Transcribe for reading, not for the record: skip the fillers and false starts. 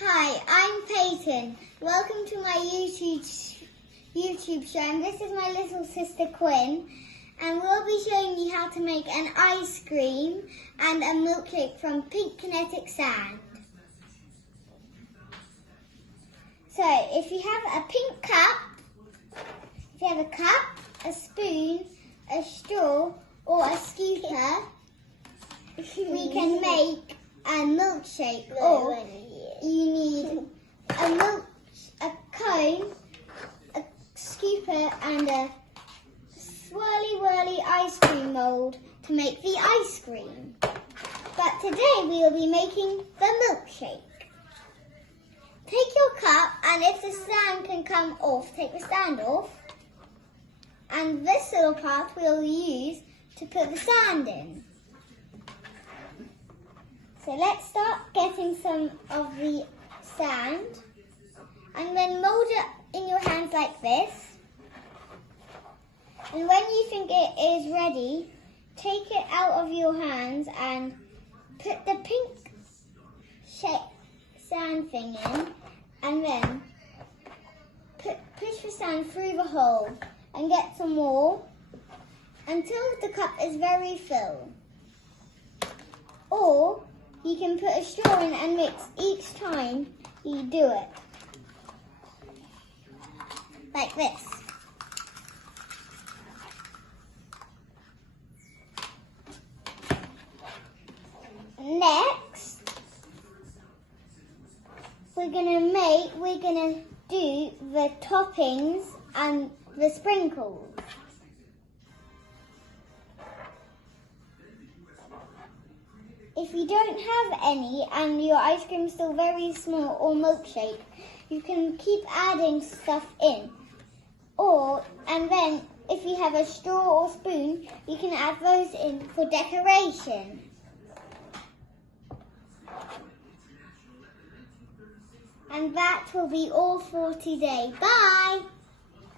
Hi, I'm Peyton. Welcome to my YouTube show, and this is my little sister Quinn, and we'll be showing you how to make an ice cream and a milkshake from pink kinetic sand. So, if you have a pink cup, a spoon, a straw, or a scooper, we can make a milkshake. Or you need a cone, a scooper, and a swirly ice cream mold to make the ice cream. But today we will be making the milkshake. Take your cup, and if the stand can come off, take the stand off. And this little part we'll use to put the sand in. So let's start getting some of the sand, and then mold it in your hands like this. And when you think it is ready, take it out of your hands and put the pink sand thing in, and then push the sand through the hole and get some more until the cup is very full. Or you can put a straw in and mix each time you do it. Like this. Next, we're gonna do the toppings and the sprinkles. If you don't have any and your ice cream is still very small or milkshake, you can keep adding stuff in. And then if you have a straw or spoon, you can add those in for decoration. And that will be all for today. Bye!